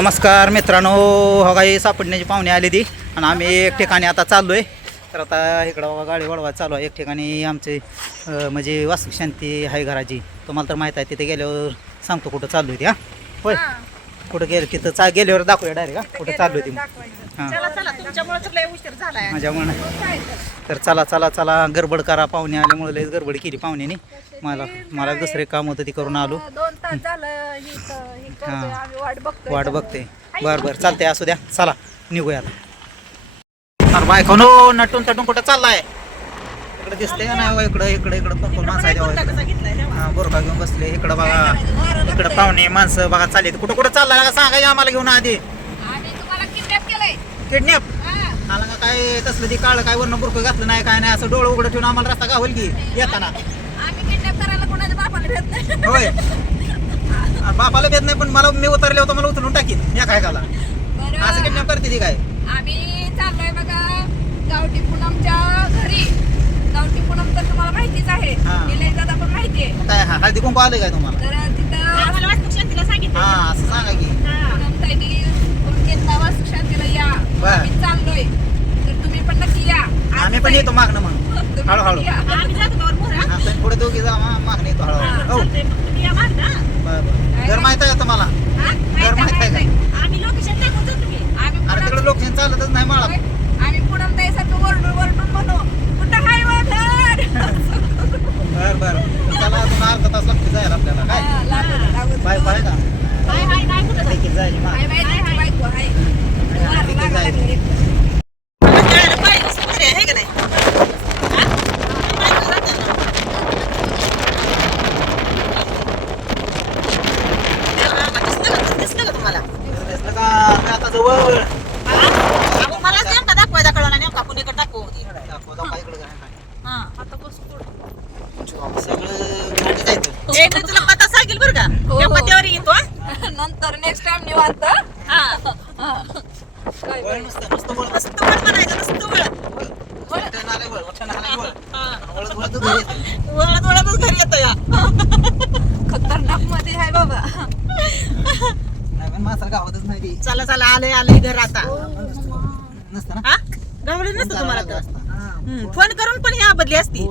नमस्कार मित्रांनो हो काही सापडण्याची पाहुणे आली ती आणि आम्ही एक ठिकाणी आता चाललो आहे तर आता इकडं बघा गाडी वळवा चालू आहे. एक ठिकाणी आमचे म्हणजे वास्तुशांती आहे घराची. तुम्हाला तर माहीत आहे तिथे गेल्यावर सांगतो कुठं चाललो आहे ती हां? होय. कुठं गेलं तिथं चा गेल्यावर दाखवूया डायरेक्ट हा? कुठं चाललो आहे ती. हां. चला चला तुमच्यामुळे तर चला चला चला गडबड करा पाहुणे आल्यामुळे लयच गडबड केली पाहुण्याने. मला मला दुसरे काम होतं ती करून आलो. ही क- वाट बघते. बरं बरं चालते असू द्या. चला निघूया आता. अरे बायको नटून तटून कुठं चाललाय? इकडे दिसते का नाही हो, इकडं इकडं इकडं कोण कोण माणसं आहे? हा घेऊन बसले. इकडं बघा इकडं पाहुणे माणसं बघा चालले कुठं कुठं चाललाय का सांगा आम्हाला घेऊन आधी. किडनॅप. आला का काय तसलं ती काळ काय वरण बुरकं घातलं नाही काय नाही असं डोळं उघडं ठेवून आम्हाला रस्ता गावल की येताना. होय. बापाला भेट नाही पण मला मी उतरले होतं मला उचलून टाकीन या काय काला असं किडनॅप करते ती काय? आम्ही चाललोय बघा गावठी पूनमच्या घरी गावठी पूनम तर तुम्हाला माहितीच आहे. हा. माहिती आहे. काय हा हळदी कुंकू आलं काय तुम्हाला? तर तिथं हा असं सांगा की पूनम ताईनी तुमच्या वास्तुशांतीला या बरं. आम्ही चाललोय तर तुम्ही पण नक्की या आज आम्ही पण जाईल. येतो मागणं मग तुम्ही हळूहळू. पण या. आम्ही जातो गावात मोहरा. हा, तर पुढे दोघी जा मा- मागणं येतो हा, हळूहळू हो चालतंय. मग तुम्ही या मागं. बरं बरं घर माहीत आहे तुम्हाला हा? घर माहीत आहे माहीत आहे. आम्ही लोकेशन टाकून जातो तुम्ही. आम्ही अरे तिकडे पुढं- लोक चालतच नाही मला होय. आम्ही पुढं ताईसारखं वरडून वरडून म्हणू कुठं हाय व घर? बर बर चला अजून अर्धा तास लागते जायला आपल्याला काय. बाय बाय का कुठं जायचं? जायची माग बाय, हाय, हाय, लागले. दिसलं का? जायचं हो, हो. नंतर नेक्स्ट टाइम निवांत. आलंय आलंय वळत वळत घरी येतं. खतरनाकमध्ये आहे बाबा. माणसाला गावातच नाही चला चला आले आले घर आता नसतं ना? हा? गावले नसतं तुम्हाला तर. हा. फोन करून पण ह्या बदली असती.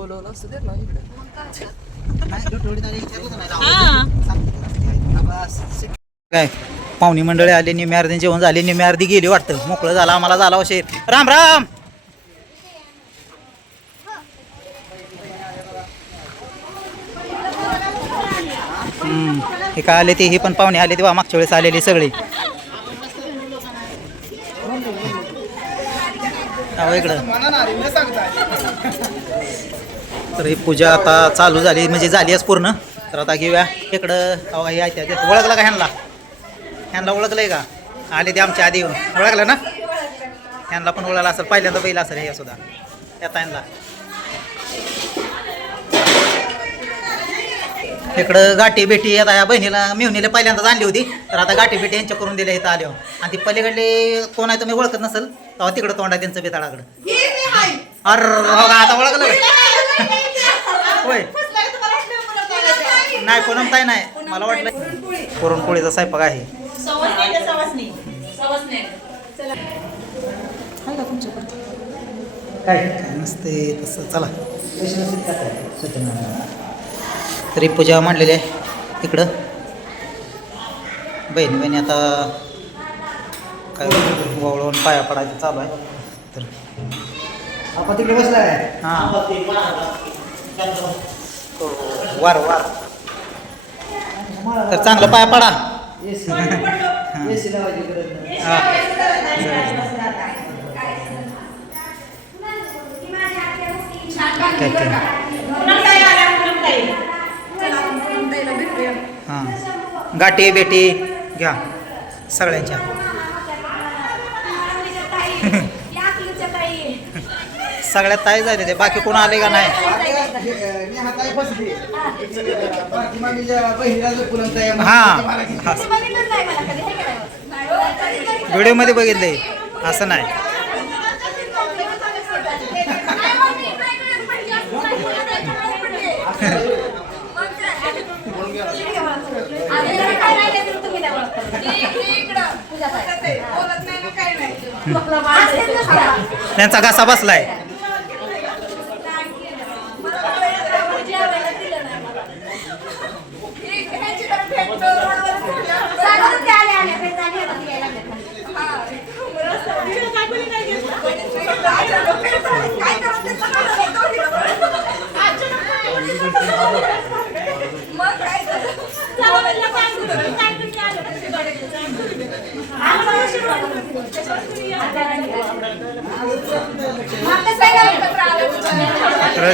काय? पाहुणी मंडळी आली निम्मी अर्धी जेवण झाले निम्मी अर्धी गेली वाटतं. मोकळं झालं आम्हाला झाला असे राम राम! हम्म. हे काय आले ते? हे पण पाहुणे आले तेव्हा मागच्या वेळेस आलेली सगळे. इकडं. तर ही पूजा आता चालू झाली म्हणजे झाली आहेच पूर्ण. तर आता घेऊया. इकडं हे आहे त्या- ओळखला का ह्यांना? ह्यांना ओळखलंय का? आले ते आमच्या आधी ओळखलं ना? ह्यांना पण ओळखला असेल. पहिल्यांदा पहिला असेल हे सुद्धा. येता ह्यांना. इकडं गाठी बेटी आता या बहिणीला मिवणीला पहिल्यांदाच आणली होती. तर आता गाठी बेटी यांच्या करून दिल्या इथं आल्या आणि ती पलीकडले कोण आहे तुम्ही ओळखत नसेल तेव्हा तिकडं तोंड आहे त्यांचं बेताळाकडं. अर हो आता ओळखलं. होय. नाही पूनमताई नाही. मला वाटलं पुरणपोळीचा स्वयंपाक आहे. काय? नसते तसं. चला. तरी पूजा मांडलेली आहे. तिकडं. बहिणी बहिणी आता काय? वळवून पाया पडायचं चालू आहे. तर आपण तिकडे बसलाय. हां. वार वार. तर चांगलं पाया पडा. हां. काय काय हां. गाठी बेटी घ्या. सगळ्यांच्या. सगळ्यात ताई झाले ते. बाकी कोण आले का नाही? हां. व्हिडिओमध्ये बघितले. असं नाही. त्यांचा घासा बसलाय ठीक, ह्यांची तर भेट रोडवर झाली. काय करत ते सांगा मग काय तर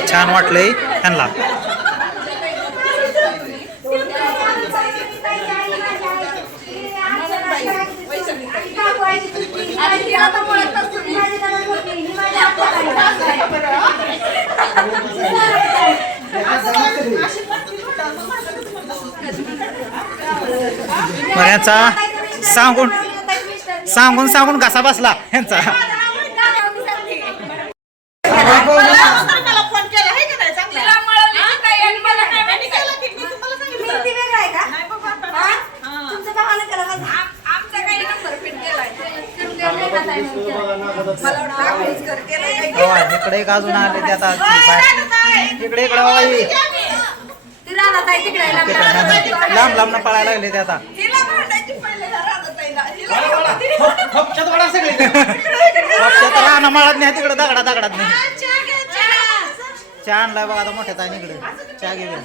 छान वाटलंय त्यांना आणि तिला तर ओळखताच तुम्ही. बरं यांचा सांगून सांगून सांगून घासा बसला यांचा तर मला फोन केला आहे का नाही चांगला तिला मिळवली की काय आणि मला नाही माहिती काय. केला की मी तुम्हाला सांगितलं नाही बाबा आता. हा. आम- आमचा काही नंबर फिट केलाय मला वाटतं आखरीच कर केलाय काय. हो, इकडे एक अजून आले ते आता. इकडे इकडे बाबा लांब लांब पळायला लागले ते आता हिला भांडायची पहिले ह्या रानात आहे ना. हिला राहणं मळत नाही तिकडे दगडा दगडात नाही. चहा आणलाय बघा आता मोठ्या ताईने इकडे. चहा घे बरं.